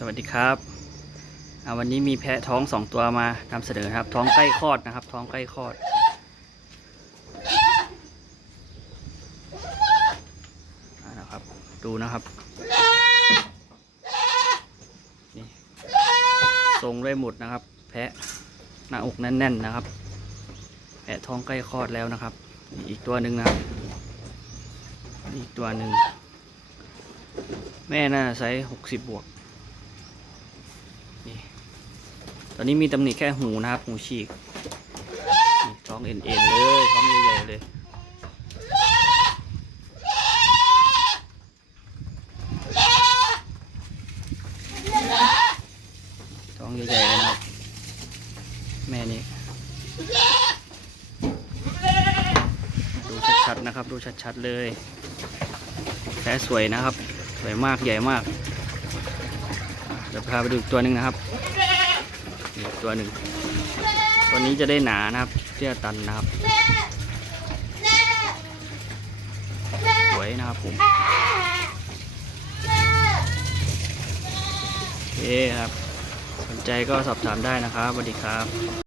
สวัสดีครับวันนี้มีแพะท้องสองตัวมานำเสนอครับ ท้องใกล้คลอดนะครับ ท้องใกล้คลอดอนะครับ ดูนะครับ นี่ทรงด้วยหมุดนะครับ แพะหน้าอกแน่นๆนะครับ แพะท้องใกล้คลอดแล้วนะครับ อีกตัวหนึ่งนะครับอีกตัวหนึ่งแม่น่าไซส์หกสิบบวก นี่ตอนนี้มีตำหนิแค่หูนะครับหูฉีกท้องเอ็นเอ็นเลยท้องใหญ่ๆเลยท้องใหญ่ๆเลยนะครับแม่นี่ดูชัดๆนะครับ ดูชัดๆเลยแพ้สวยนะครับ สวยมากใหญ่มาก จะพาไปดูตัวหนึ่งนะครับตัวหนึ่งตัวนี้จะได้หนานะครับเตี้ยตันนะครับ สวยนะครับผมโอเคครับ สนใจก็สอบถามได้นะครับสวัสดีครับ